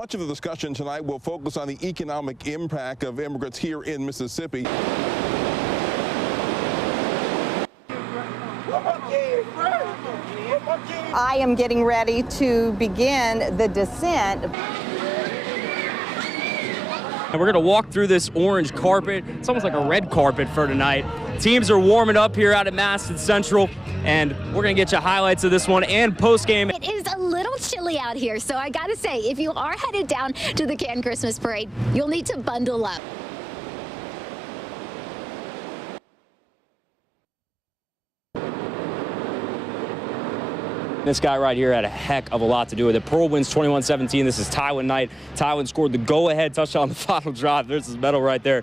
Much of the discussion tonight will focus on the economic impact of immigrants here in Mississippi. I am getting ready to begin the descent. And we're going to walk through this orange carpet. It's almost like a red carpet for tonight. Teams are warming up here out at Madison Central, and we're going to get you highlights of this one and post-game. It is a little chilly out here, so I got to say, if you are headed down to the Canton Christmas Parade, you'll need to bundle up. This guy right here had a heck of a lot to do with it. Pearl wins 21-17. This is Tywin Knight. Tywin scored the go-ahead touchdown on the final drive. There's his medal right there.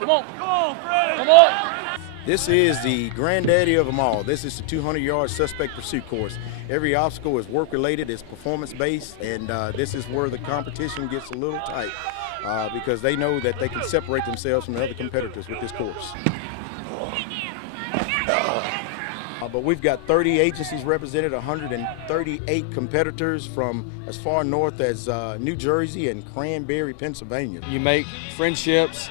Come on, Fred! Come on! This is the granddaddy of them all. This is the 200-yard suspect pursuit course. Every obstacle is work-related, it's performance-based, and this is where the competition gets a little tight because they know that they can separate themselves from the other competitors with this course. But we've got 30 agencies represented, 138 competitors from as far north as New Jersey and Cranberry, Pennsylvania. You make friendships,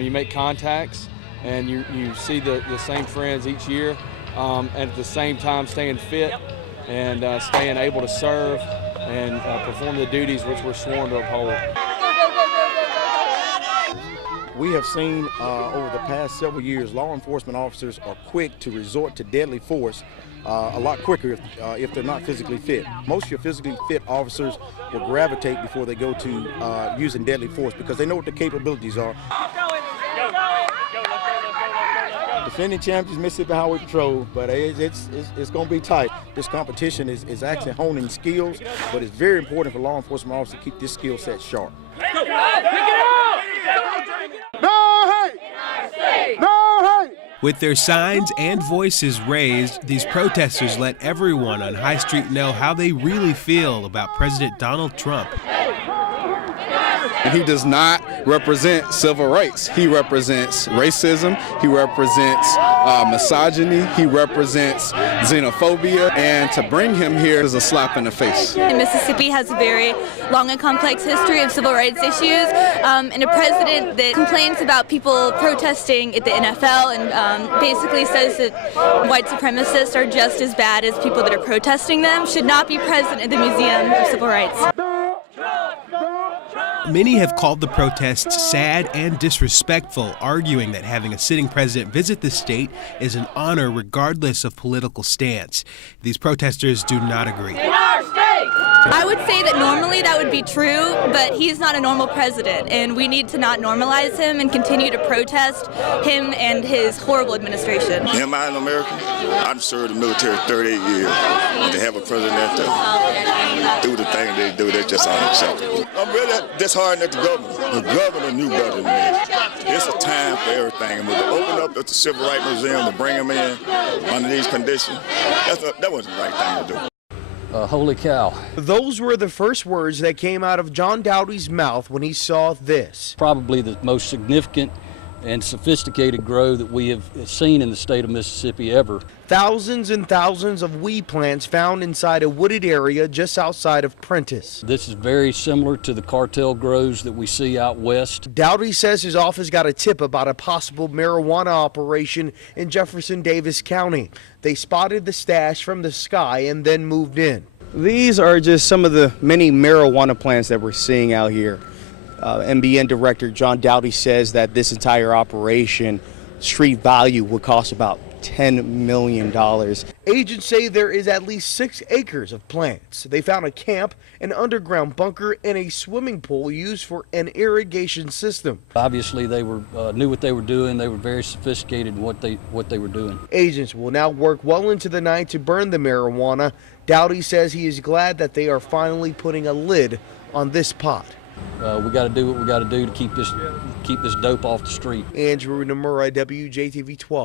you make contacts, and you see the same friends each year, and at the same time staying fit and staying able to serve and perform the duties which we're sworn to uphold. We have seen over the past several years, law enforcement officers are quick to resort to deadly force a lot quicker if they're not physically fit. Most of your physically fit officers will gravitate before they go to using deadly force because they know what the capabilities are. Defending champions, Mississippi Highway Patrol, but it's going to be tight. This competition is actually honing skills, but it's very important for law enforcement officers to keep this skill set sharp. With their signs and voices raised, these protesters let everyone on High Street know how they really feel about President Donald Trump. He does not represent civil rights. He represents racism, he represents misogyny, he represents xenophobia, and to bring him here is a slap in the face. Mississippi has a very long and complex history of civil rights issues, and a president that complains about people protesting at the NFL and basically says that white supremacists are just as bad as people that are protesting them should not be present at the Museum of Civil Rights. Many have called the protests sad and disrespectful, arguing that having a sitting president visit the state is an honor regardless of political stance. These protesters do not agree. I would say that normally that would be true, but he's not a normal president, and we need to not normalize him and continue to protest him and his horrible administration. Am I an American? I've served the military 38 years, and to have a president that do the thing they do, that's just unacceptable. I'm really disheartened at the governor. The governor knew better than me. It's a time for everything, and to open up the Civil Rights Museum to bring him in under these conditions, that wasn't the right thing to do. Holy cow. Those were the first words that came out of John Dowdy's mouth when he saw this. Probably the most significant and sophisticated grow that we have seen in the state of Mississippi ever. Thousands and thousands of weed plants found inside a wooded area just outside of Prentiss. This is very similar to the cartel grows that we see out west. Dowdy says his office got a tip about a possible marijuana operation in Jefferson Davis County. They spotted the stash from the sky and then moved in. These are just some of the many marijuana plants that we're seeing out here. MBN Director John Dowdy says that this entire operation, street value, would cost about $10 million. Agents say there is at least 6 acres of plants. They found a camp, an underground bunker, and a swimming pool used for an irrigation system. Obviously, they were knew what they were doing. They were very sophisticated in what they were doing. Agents will now work well into the night to burn the marijuana. Dowdy says he is glad that they are finally putting a lid on this pot. We got to do what we got to do to keep this dope off the street. Andrew Nomura, WJTV 12.